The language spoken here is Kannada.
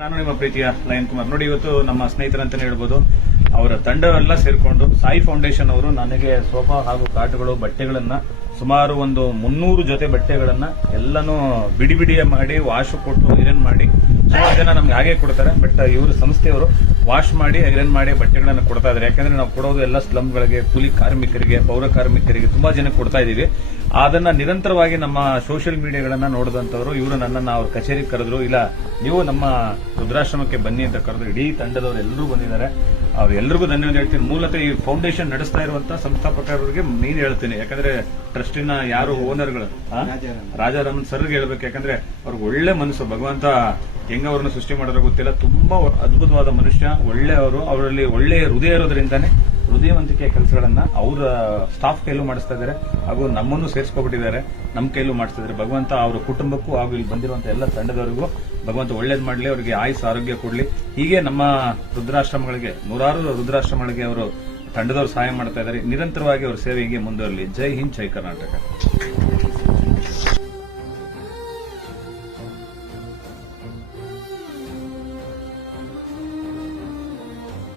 ನಾನು ನಿಮ್ಮ ಪ್ರೀತಿಯ ಲಯನ್ ಕುಮಾರ್. ನೋಡಿ, ಇವತ್ತು ನಮ್ಮ ಸ್ನೇಹಿತರಂತಾನೆ ಹೇಳ್ಬೋದು, ಅವರ ತಂಡವೆಲ್ಲ ಸೇರ್ಕೊಂಡು ಸಾಯಿ ಫೌಂಡೇಶನ್ ಅವರು ನನಗೆ ಸೋಫಾ ಹಾಗೂ ಕಾಟುಗಳು, ಬಟ್ಟೆಗಳನ್ನ ಸುಮಾರು ಒಂದು 300 ಜೊತೆ ಬಟ್ಟೆಗಳನ್ನ ಎಲ್ಲಾನು ಬಿಡಿ ಬಿಡಿಯ ಮಾಡಿ ವಾಶ್ ಕೊಟ್ಟು ಐರನ್ ಮಾಡಿ, ಸುಮಾರು ಜನ ನಮ್ಗೆ ಹಾಗೆ ಕೊಡ್ತಾರೆ. ಬಟ್ ಇವರು ಸಂಸ್ಥೆಯವರು ವಾಶ್ ಮಾಡಿ ಐರನ್ ಮಾಡಿ ಬಟ್ಟೆಗಳನ್ನ ಕೊಡ್ತಾ ಇದ್ದಾರೆ. ಯಾಕಂದ್ರೆ ನಾವು ಕೊಡೋದು ಎಲ್ಲ ಸ್ಲಮ್ಗಳಿಗೆ, ಕೂಲಿ ಕಾರ್ಮಿಕರಿಗೆ, ಪೌರ ಕಾರ್ಮಿಕರಿಗೆ ತುಂಬಾ ಜನ ಕೊಡ್ತಾ ಇದೀವಿ. ಅದನ್ನ ನಿರಂತರವಾಗಿ ನಮ್ಮ ಸೋಷಿಯಲ್ ಮೀಡಿಯಾಗಳನ್ನ ನೋಡಿದಂತವರು ಇವರು ನನ್ನನ್ನ ಅವ್ರ ಕಚೇರಿಗೆ ಕರೆದ್ರು. ಇಲ್ಲ, ನೀವು ನಮ್ಮ ವೃದ್ಧಾಶ್ರಮಕ್ಕೆ ಬನ್ನಿ ಅಂತ ಕರೆದ್ರು. ಇಡೀ ತಂಡದವರು ಎಲ್ಲರೂ ಬಂದಿದ್ದಾರೆ. ಅವ್ರೆಲ್ಲರಿಗೂ ಧನ್ಯವಾದ ಹೇಳ್ತೀನಿ. ಮೂಲತಃ ಈ ಫೌಂಡೇಶನ್ ನಡೆಸ್ತಾ ಇರುವಂತಹ ಸಂಸ್ಥಾಪಕರಿಗೆ ನೀನ್ ಹೇಳ್ತೀನಿ. ಯಾಕಂದ್ರೆ ಟ್ರಸ್ಟಿನ ಯಾರು ಓನರ್ಗಳು ರಾಜಾರಾಮನ್ ಸರ್ಗೆ ಹೇಳ್ಬೇಕು. ಯಾಕಂದ್ರೆ ಅವ್ರಿಗೆ ಒಳ್ಳೆ ಮನಸ್ಸು, ಭಗವಂತ ಹೆಂಗ ಅವ್ರನ್ನ ಸೃಷ್ಟಿ ಮಾಡೋದ್ರ ಗೊತ್ತಿಲ್ಲ. ತುಂಬಾ ಅದ್ಭುತವಾದ ಮನುಷ್ಯ, ಒಳ್ಳೆಯವರು. ಅವರಲ್ಲಿ ಒಳ್ಳೆಯ ಹೃದಯ ಇರೋದ್ರಿಂದಾನೆ ಹೃದಯವಂತಿಕೆಯ ಕೆಲಸಗಳನ್ನ ಅವರ ಸ್ಟಾಫ್ ಕೈಲೂ ಮಾಡಿಸ್ತಾ ಇದ್ದಾರೆ, ಹಾಗೂ ನಮ್ಮನ್ನು ಸೇರಿಸ್ಕೊಬಿಟ್ಟಿದ್ದಾರೆ, ನಮ್ಮ ಕೈಲೂ ಮಾಡಿಸ್ತಾ ಇದ್ದಾರೆ. ಭಗವಂತ ಅವರ ಕುಟುಂಬಕ್ಕೂ ಹಾಗೂ ಇಲ್ಲಿ ಬಂದಿರುವಂತಹ ಎಲ್ಲ ತಂಡದವರಿಗೂ ಭಗವಂತ ಒಳ್ಳೇದ್ ಮಾಡಲಿ, ಅವರಿಗೆ ಆಯುಸ್ ಆರೋಗ್ಯ ಕೊಡ್ಲಿ. ಹೀಗೆ ನಮ್ಮ ವೃದ್ಧಾಶ್ರಮಗಳಿಗೆ, ನೂರಾರು ವೃದ್ಧಾಶ್ರಮಗಳಿಗೆ ಅವರು ತಂಡದವರು ಸಹಾಯ ಮಾಡ್ತಾ ಇದ್ದಾರೆ. ನಿರಂತರವಾಗಿ ಅವರ ಸೇವೆ ಹೀಗೆ ಮುಂದುವರಲಿ. ಜೈ ಹಿಂದ್, ಜೈ ಕರ್ನಾಟಕ.